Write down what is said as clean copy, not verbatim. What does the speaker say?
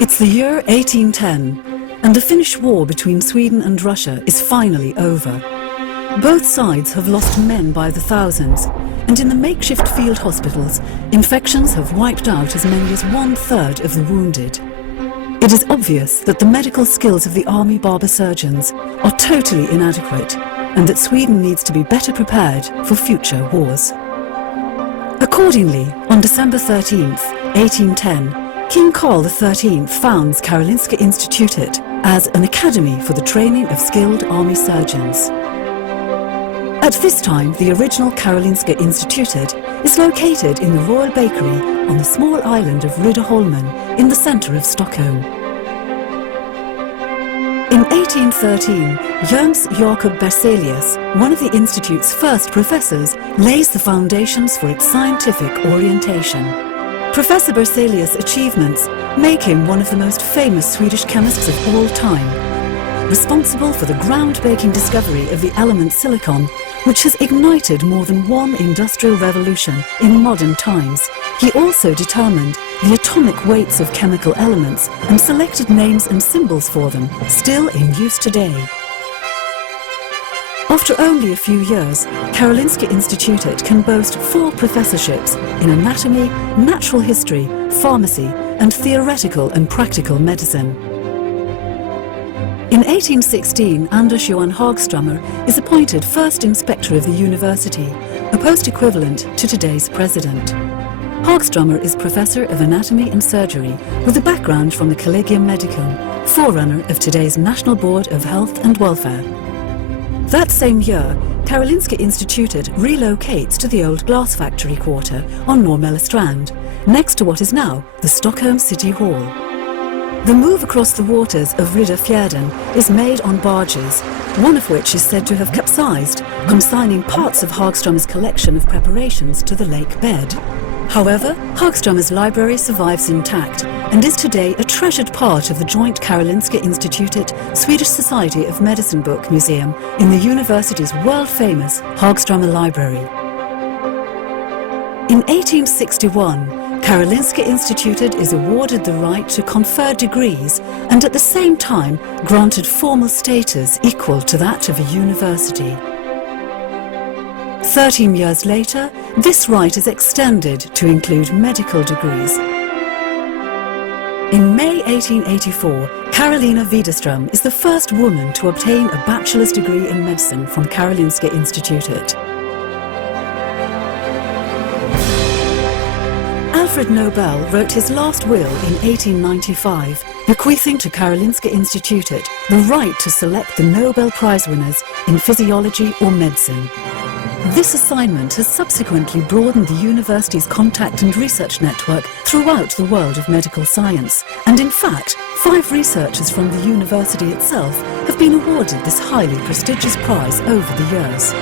It's the year 1810, and the Finnish war between Sweden and Russia is finally over. Both sides have lost men by the thousands, and in the makeshift field hospitals, infections have wiped out as many as 1/3 of the wounded. It is obvious that the medical skills of the army barber surgeons are totally inadequate, and that Sweden needs to be better prepared for future wars. Accordingly, on December 13th, 1810, King Karl XIII founds Karolinska Institutet as an academy for the training of skilled army surgeons. At this time, the original Karolinska Institutet is located in the Royal Bakery on the small island of Riddarholmen in the centre of Stockholm. In 1813, Jöns Jacob Berzelius, one of the Institute's first professors, lays the foundations for its scientific orientation. Professor Berzelius' achievements make him one of the most famous Swedish chemists of all time, responsible for the groundbreaking discovery of the element silicon, which has ignited more than one industrial revolution in modern times. He also determined the atomic weights of chemical elements and selected names and symbols for them, still in use today. After only a few years, Karolinska Institutet can boast 4 professorships in anatomy, natural history, pharmacy, and theoretical and practical medicine. In 1816, Anders Johan Hagströmer is appointed first inspector of the university, a post equivalent to today's president. Hagströmer is professor of anatomy and surgery with a background from the Collegium Medicum, forerunner of today's National Board of Health and Welfare. That same year, Karolinska Institutet relocates to the old glass factory quarter on Norrmälarstrand, next to what is now the Stockholm City Hall. The move across the waters of Riddarfjärden is made on barges, one of which is said to have capsized, consigning parts of Hagströmer's collection of preparations to the lake bed. However, Hagströmer's library survives intact and is today a treasured part of the joint Karolinska Institutet Swedish Society of Medicine Book Museum in the university's world-famous Hagströmer Library. In 1861, Karolinska Institutet is awarded the right to confer degrees and at the same time granted formal status equal to that of a university. 13 years later, this right is extended to include medical degrees. In May 1884, Karolina Widerström is the first woman to obtain a bachelor's degree in medicine from Karolinska Institutet. Alfred Nobel wrote his last will in 1895, bequeathing to Karolinska Institutet the right to select the Nobel Prize winners in physiology or medicine. This assignment has subsequently broadened the university's contact and research network throughout the world of medical science, and in fact, 5 researchers from the university itself have been awarded this highly prestigious prize over the years.